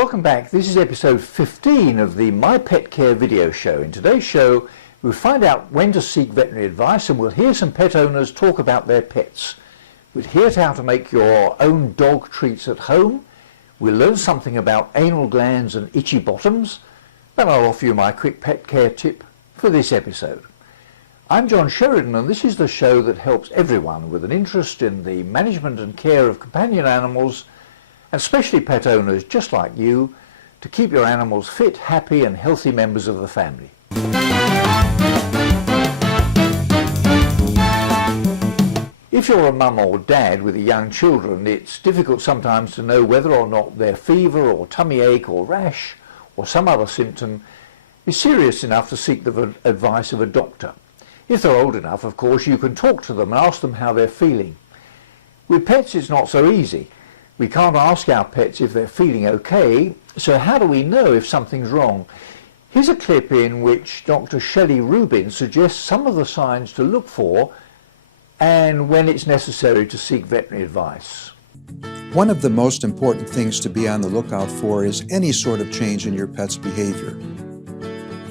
Welcome back. This is episode 15 of the My Pet Care video show. In today's show, we'll find out when to seek veterinary advice, and we'll hear some pet owners talk about their pets. We'll hear how to make your own dog treats at home. We'll learn something about anal glands and itchy bottoms. Then I'll offer you my quick pet care tip for this episode. I'm John Sheridan, and this is the show that helps everyone with an interest in the management and care of companion animals, and especially pet owners just like you, to keep your animals fit, happy and healthy members of the family. If you're a mum or dad with young children, it's difficult sometimes to know whether or not their fever or tummy ache or rash or some other symptom is serious enough to seek the advice of a doctor. If they're old enough, of course, you can talk to them and ask them how they're feeling. With pets, it's not so easy. We can't ask our pets if they're feeling okay, so how do we know if something's wrong? Here's a clip in which Dr. Shelley Rubin suggests some of the signs to look for and when it's necessary to seek veterinary advice. One of the most important things to be on the lookout for is any sort of change in your pet's behavior.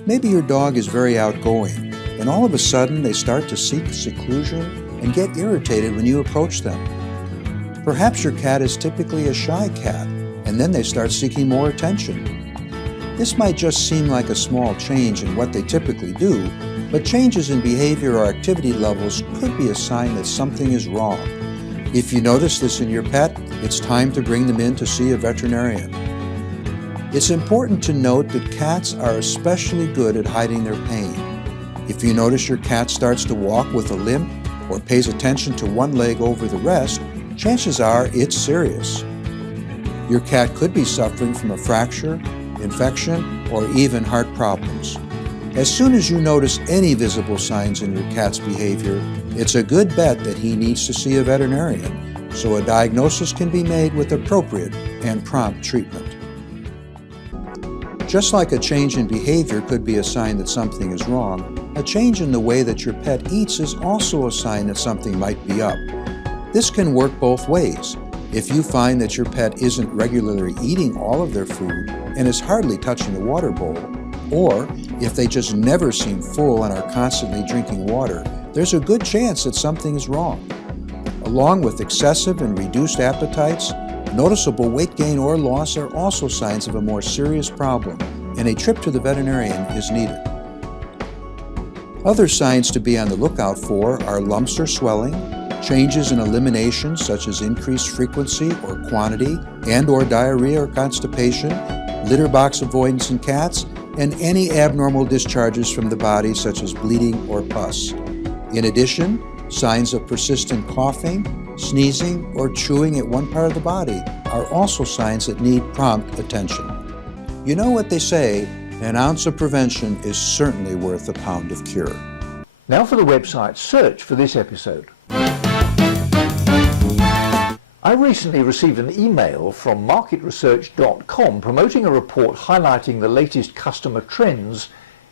Maybe your dog is very outgoing, and all of a sudden they start to seek seclusion and get irritated when you approach them. Perhaps your cat is typically a shy cat, and then they start seeking more attention. This might just seem like a small change in what they typically do, but changes in behavior or activity levels could be a sign that something is wrong. If you notice this in your pet, it's time to bring them in to see a veterinarian. It's important to note that cats are especially good at hiding their pain. If you notice your cat starts to walk with a limp or pays attention to one leg over the rest, chances are it's serious. Your cat could be suffering from a fracture, infection, or even heart problems. As soon as you notice any visible signs in your cat's behavior, it's a good bet that he needs to see a veterinarian, so a diagnosis can be made with appropriate and prompt treatment. Just like a change in behavior could be a sign that something is wrong, a change in the way that your pet eats is also a sign that something might be up. This can work both ways. If you find that your pet isn't regularly eating all of their food and is hardly touching the water bowl, or if they just never seem full and are constantly drinking water, there's a good chance that something is wrong. Along with excessive and reduced appetites, noticeable weight gain or loss are also signs of a more serious problem, and a trip to the veterinarian is needed. Other signs to be on the lookout for are lumps or swelling, changes in elimination such as increased frequency or quantity and/or diarrhea or constipation, litter box avoidance in cats, and any abnormal discharges from the body such as bleeding or pus. In addition, signs of persistent coughing, sneezing, or chewing at one part of the body are also signs that need prompt attention. You know what they say, an ounce of prevention is certainly worth a pound of cure. Now for the website search for this episode. I recently received an email from marketresearch.com promoting a report highlighting the latest customer trends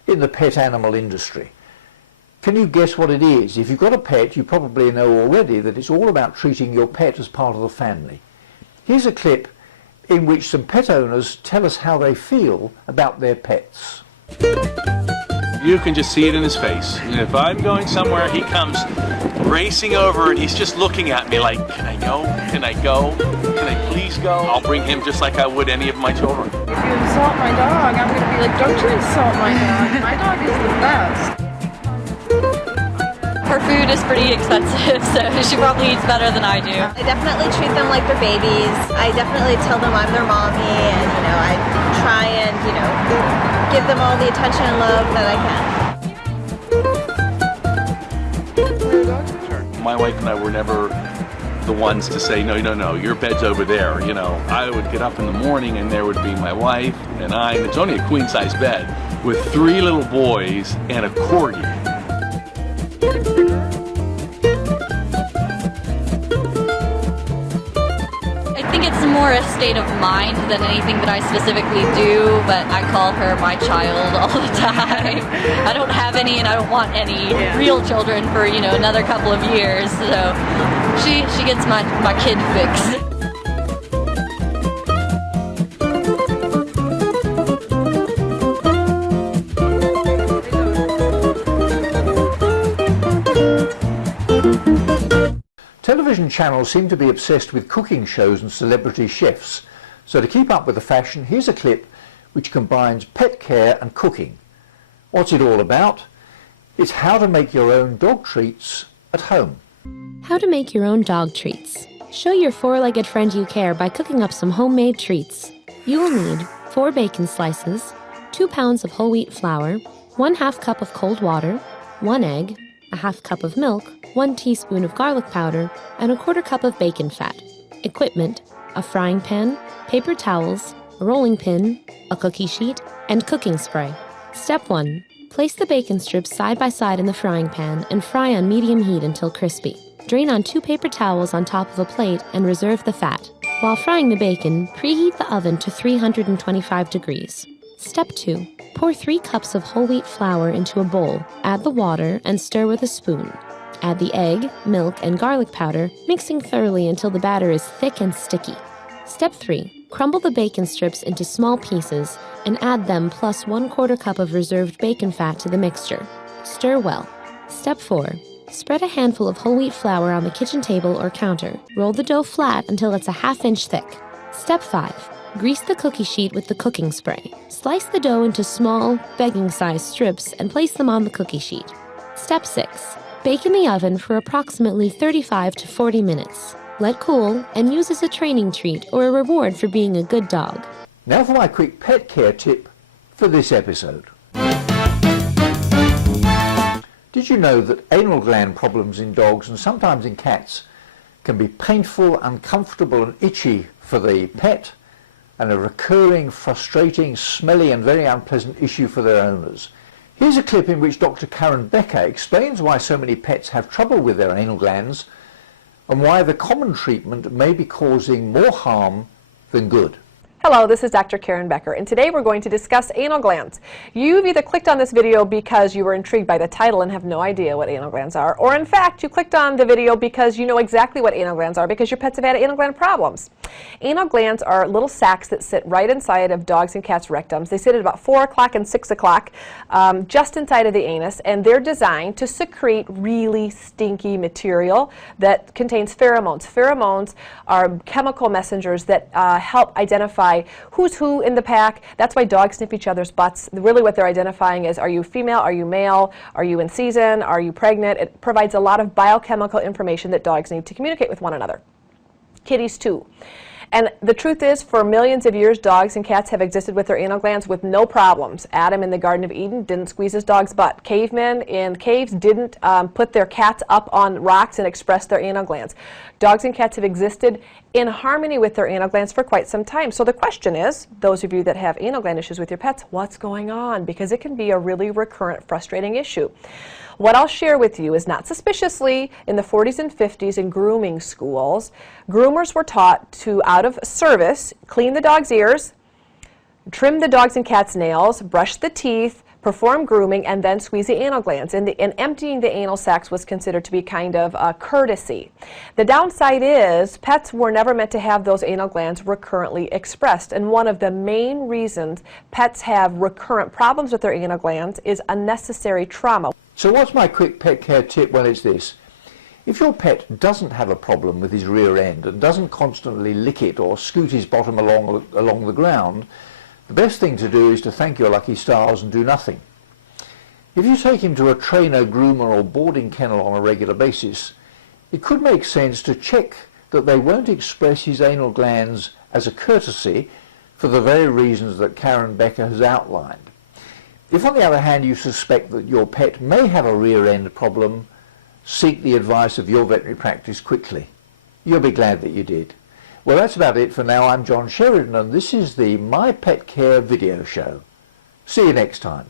in the pet animal industry. Can you guess what it is? If you've got a pet, you probably know already that it's all about treating your pet as part of the family. Here's a clip in which some pet owners tell us how they feel about their pets. You can just see it in his face. And if I'm going somewhere, he comes racing over and he's just looking at me like, can I go? Can I go? Can I please go? I'll bring him just like I would any of my children. If you insult my dog, I'm going to be like, don't you insult my dog. My dog is the best. Her food is pretty expensive, so she probably eats better than I do. I definitely treat them like they're babies. I definitely tell them I'm their mommy, and I try and give them all the attention and love that I can. My wife and I were never the ones to say, no, your bed's over there. I would get up in the morning and there would be my wife and I, and it's only a queen size bed with 3 little boys and a corgi. I think it's more a state of mind than anything that I specifically do, but I call her my child all the time. I don't have any and I don't want any real children for, another couple of years, so she gets my kid fix. Television channels seem to be obsessed with cooking shows and celebrity chefs. So to keep up with the fashion, here's a clip which combines pet care and cooking. What's it all about? It's how to make your own dog treats at home. How to make your own dog treats. Show your four-legged friend you care by cooking up some homemade treats. You will need 4 bacon slices, 2 pounds of whole wheat flour, 1/2 cup of cold water, 1 egg, 1/2 cup of milk, 1 teaspoon of garlic powder, and 1/4 cup of bacon fat. Equipment: a frying pan, paper towels, a rolling pin, a cookie sheet, and cooking spray. Step 1. Place the bacon strips side by side in the frying pan and fry on medium heat until crispy. Drain on 2 paper towels on top of a plate and reserve the fat. While frying the bacon, preheat the oven to 325 degrees. Step 2. Pour 3 cups of whole wheat flour into a bowl, add the water, and stir with a spoon. Add the egg, milk, and garlic powder, mixing thoroughly until the batter is thick and sticky. Step 3. Crumble the bacon strips into small pieces and add them plus 1/4 cup of reserved bacon fat to the mixture. Stir well. Step 4. Spread a handful of whole wheat flour on the kitchen table or counter. Roll the dough flat until it's a 1/2 inch thick. Step 5. Grease the cookie sheet with the cooking spray. Slice the dough into small, begging-sized strips and place them on the cookie sheet. Step 6. Bake in the oven for approximately 35 to 40 minutes. Let cool and use as a training treat or a reward for being a good dog. Now for my quick pet care tip for this episode. Did you know that anal gland problems in dogs and sometimes in cats can be painful, uncomfortable and itchy for the pet, and a recurring, frustrating, smelly and very unpleasant issue for their owners? Here's a clip in which Dr. Karen Becker explains why so many pets have trouble with their anal glands and why the common treatment may be causing more harm than good. Hello, this is Dr. Karen Becker, and today we're going to discuss anal glands. You've either clicked on this video because you were intrigued by the title and have no idea what anal glands are, or in fact, you clicked on the video because you know exactly what anal glands are because your pets have had anal gland problems. Anal glands are little sacs that sit right inside of dogs and cats' rectums. They sit at about 4 o'clock and 6 o'clock, just inside of the anus, and they're designed to secrete really stinky material that contains pheromones. Pheromones are chemical messengers that help identify who's who in the pack. That's why dogs sniff each other's butts. Really what they're identifying is, are you female, are you male, are you in season, are you pregnant? It provides a lot of biochemical information that dogs need to communicate with one another. Kitties too. And the truth is, for millions of years, dogs and cats have existed with their anal glands with no problems. Adam in the Garden of Eden didn't squeeze his dog's butt. Cavemen in caves didn't put their cats up on rocks and express their anal glands. Dogs and cats have existed in harmony with their anal glands for quite some time. So the question is, those of you that have anal gland issues with your pets, what's going on? Because it can be a really recurrent, frustrating issue. What I'll share with you is, not suspiciously, in the 40s and 50s in grooming schools, groomers were taught to, out of service, clean the dog's ears, trim the dog's and cat's nails, brush the teeth, perform grooming, and then squeeze the anal glands. And emptying the anal sacs was considered to be kind of a courtesy. The downside is pets were never meant to have those anal glands recurrently expressed. And one of the main reasons pets have recurrent problems with their anal glands is unnecessary trauma. So what's my quick pet care tip? Well, it's this. If your pet doesn't have a problem with his rear end and doesn't constantly lick it or scoot his bottom along the ground, the best thing to do is to thank your lucky stars and do nothing. If you take him to a trainer, groomer or boarding kennel on a regular basis, it could make sense to check that they won't express his anal glands as a courtesy for the very reasons that Karen Becker has outlined. If, on the other hand, you suspect that your pet may have a rear end problem, seek the advice of your veterinary practice quickly. You'll be glad that you did. Well, that's about it for now. I'm John Sheridan, and this is the My Pet Care video show. See you next time.